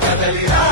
la.